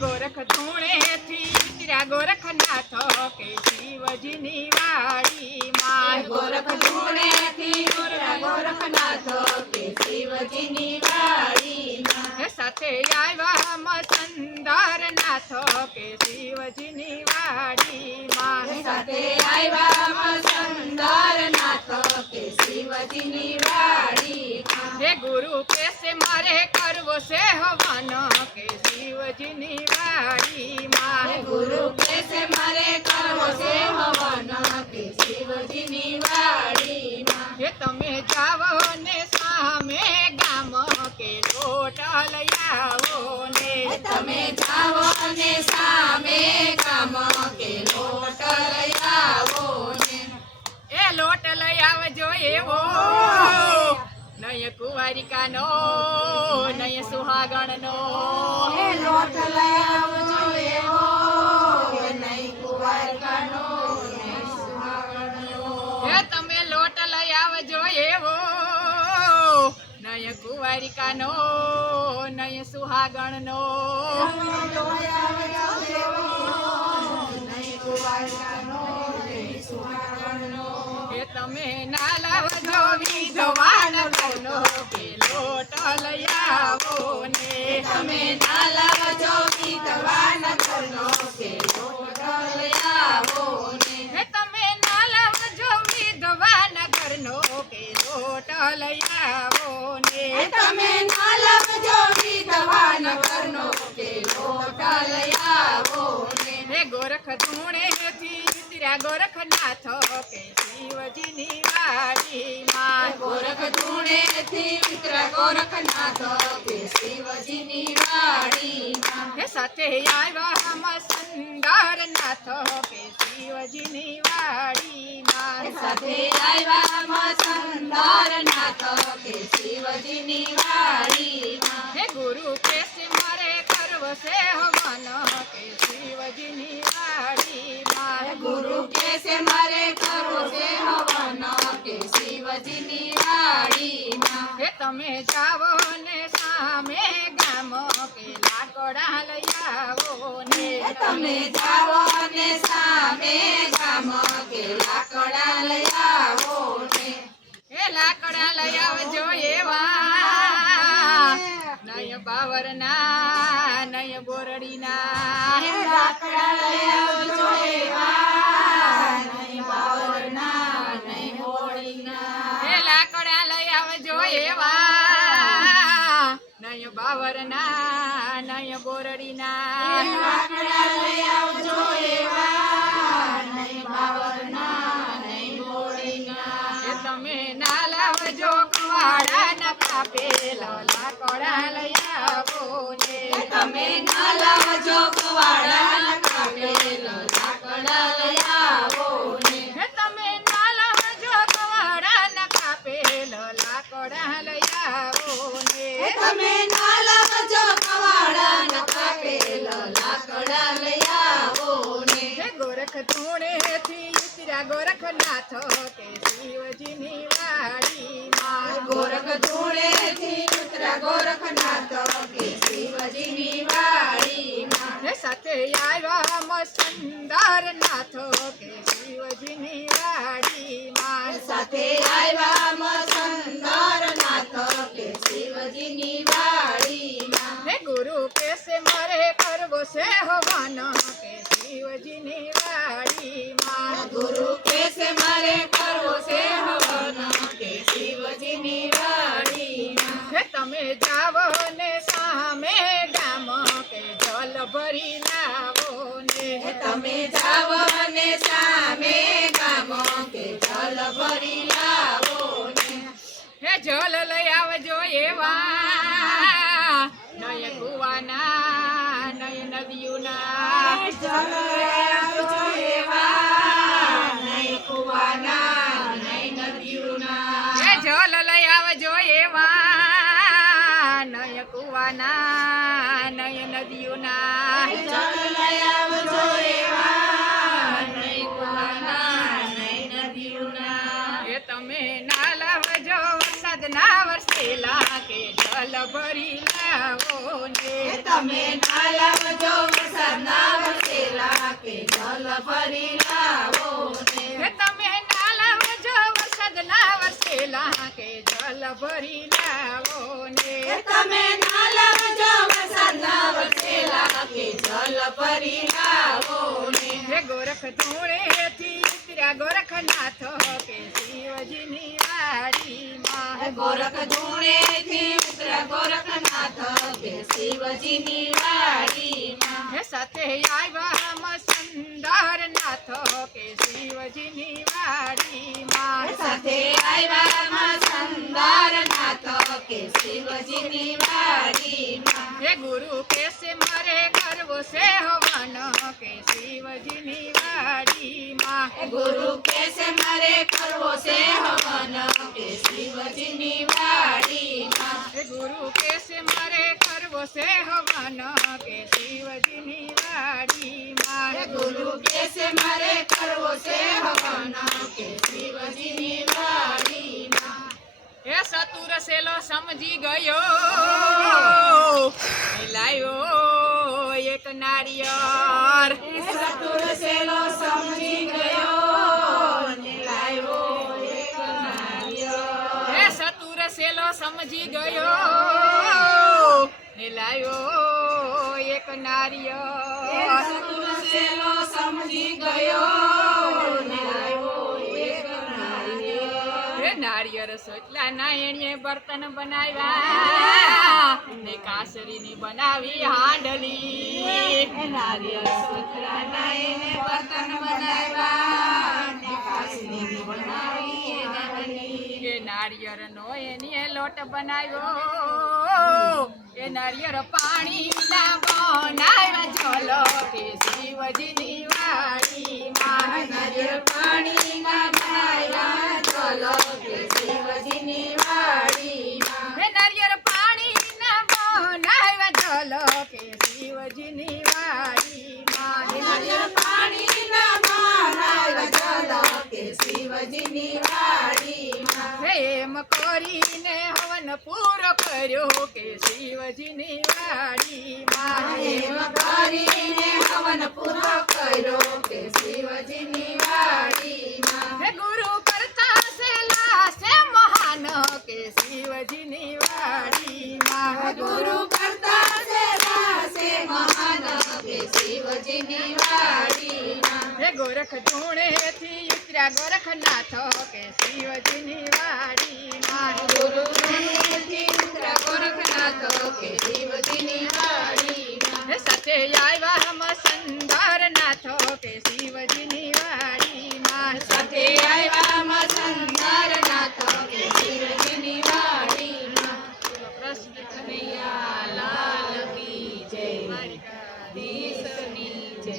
गोरख धूणे थी तेरा गोरखनाथ के शिवजीनी वाड़ी मां गोरख धूणे थी तेरा गोरखनाथ के शिवजीनी वाड़ी मां साथे आव्या मसंदरनाथ के शिवजीनी वाड़ी मां साथे आव्या मसंदरनाथ के शिवजीनी वाड़ी हे गुरु कैसे मारे करवो से हवन के शिवजीनी वाड़ी मां गुरु कैसे मारे करवो से हवन के शिवजीनी वाड़ी मां हे तमे जावो ने सामे गाम के लोट लयावो ने तमे जावो ने सामे गाम के लोट लयावो ने ए लोट लयावजो एवो नय कुंवारिकानो नय सुहागणनो ए लोट लयावजो एवो नय कुंवारिकानो नय सुहागणनो हे तमे लोट लयावजो एवो नय कुंवारिकानो नय सुहागणनो हे तमे ना लावजो विधवान घरनो के लोट लयावो ने तमे ना लावजो विधवान घरनो के लोट लयावो ने हे तमे ना लावजो विधवान घरनो के लोट लयावो ने तमे ना लावजो विधवान घरनो के लोट लयावो ने हे गोरख धूणे थी तेरा गोरखनाथ के शिवजीनी वाड़ी मां गोरख धूणे थी तेरा गोरखनाथ के शिवजीनी वाड़ी मां हे साथे आव्या मसंदरनाथ के शिवजीनी वाड़ी मां साथे आव्या मसंदरनाथ के शिवजीनी वाड़ी मां हे गुरु कैसे मारे करवो से हवन के शिवजीनी वाड़ी मां गुरु कैसे मारे करो से हवन के शिवजीनी वाड़ी मां हे तमे जावो ने सामे गाम के लाकड़ा लयावो ने तमे जावो ने सामे गाम के लाकड़ा लयावो ने हे लाकड़ा लयावजो एवा नय बावरना नय बोरडीना लाकड़ा लयावजो एवा नहीं बावरना नहीं बोड़ीना हे लाकड़ा लयावजो एवा नय बावरना नय बोरडीना लाकड़ा लयावजो एवा नहीं बावरना नहीं बोड़ीना हे तमे ना लावजो કવાડા ન કાપેલો લાકડા લયાવો ને તમે ના લાવજો કવાડા ન કાપેલો લાકડા લયાવો ને હે તમે ના લાવજો કવાડા ન કાપેલો લાકડા લયાવો ને તમે ના લાવજો કવાડા ન કાપેલો લાકડા લયાવો ને હે ગોરખ ધૂણે થી તેરા ગોરખનાથ કે શિવજીની વાડી માં गोरख धूणे थी तेरा गोरखनाथ के शिवजीनी वाड़ी मां હે સાથે આવ્યા મસંદરનાથ કે શિવજીની વાડી માં साथे आव्या मसंदरनाथ के शिवजीनी वाड़ी मां હે ગુરુ कैसे मारे करवो से हवन के शिवजीनी वाड़ी मां गुरु कैसे मारे करवो से हवन के शिवजीनी वाड़ी मां હે તમે જાવો ને સામે ગામ કે જલ ભરી લાવો ને तमे जावो ने सामे गाम के जल भरी लावो ने હે જલ લઈ આવજો એવા નય કુવાના નય નદીઓના जल आवजो एवा नहीं कुवाना नहीं नदीना હે જલ લઈ આવજો એવા નય કુવાના નય નદીઓના जल आवजो एवा नहीं कुवाना नहीं नदीना હે તમે ના લાવજો વરસાદના વરસેલા કે જલ ભરી લાવો ને तमे ना लावजो ભરી લાવો ને હે તમે ના લાવજો વરસાદ ના વરસેલા કે જલ ભરી લાવો ને તમે ના લાવજો વરસાદના વરસેલા કે જલ ભરી લાવો ને હે ગોરખ ધૂળેથી ઉતર્યા ગોરખનાથ કે શિવજીની વાડીમાં ગોરખ ધૂળેથી ઉતર્યા ગોરખનાથ કે શિવજીની વાડીમાં હે સાથે આવ્યા સુંદર નાથ કે શિવજીની વાડીમાં સાથે આવ્યા સુંદરનાથ કે શિવજીની વાડીમાં હે ગુરુ કેસે મારે કરવો છે હવન કે શિવજીની વાડીમાં ગુરુ કેસે મારે કરવો છે હવન કે શિવજીની વાડીમાં હે ગુરુ કેસે મારે કરવો છે હવન કે શિવજીની વાડીમાં ગુરુ કેસે મારે કરવો છે હવન કે શિવજીની વાડીમાં હે સતુર સેલો સમજી ગયો લાયો એક નારિયેળ સતુર સેલો સમજી ગયો ને લાવ્યો એક નારિયેળ હે સતુર સેલો સમજી ગયો ને લાયો એક નારિયેળ સતુર સેલો સમજી ગયો ને લાવ્યો એક નારિયેળ હે નારિયેળ સોચલા ના એણીએ બર્તન બનાવ્યા ને કાસરીની બનાવી હાંડલી નારિયેળ સોચલાના એને બર્તન બનાવ્યા ને કાસરીની બનાવી નાની કે નારિયેળનો એની લોટ બનાવ્યો એ નારિયેળ પાણી ના બનાવ્યા ચલો કે શિવજીની વાડીમાં નારિયેળ પાણીના બનાવ્યા ચલો કે શિવજીની વાડીમાં હે નારિયેળ પાણી ના બનાવ્યા ચલો કે શિવજીની વાડીમાં નારિયેળ પાણીના બનાવ્યા ચલો કે શિવજીની વાડીમાં એમ કરીને હવન પૂરો કર્યો કે શિવજીની વાડીમાં એમ કરીને હવન પૂરો કર્યો કે શિવજીની વાડીમાં હે ગુરુ કરતા સેલા સે મહાન કે શિવજીની વાડીમાં ગુરુ કરતા છે મહાન કે શિવજીની વાડીમાં હે ગોરખ ધૂણેથી ઉતર્યા ગોરખનાથ કે શિવજીની વાડીમાં ગુરુ ધૂણેથી ઉતર્યા ગોરખનાથ કે શિવજીની વાડીમાં હે સાથે આવ્યા સુંદર નાથ કે શિવજીની વાડીમાં સાથે આવ્યા સુંદરનાથ કે શિવજીની વાડીમાં કૃષ્ણ કનૈયા લાલ કી જય દ્વારિકાધીશની જય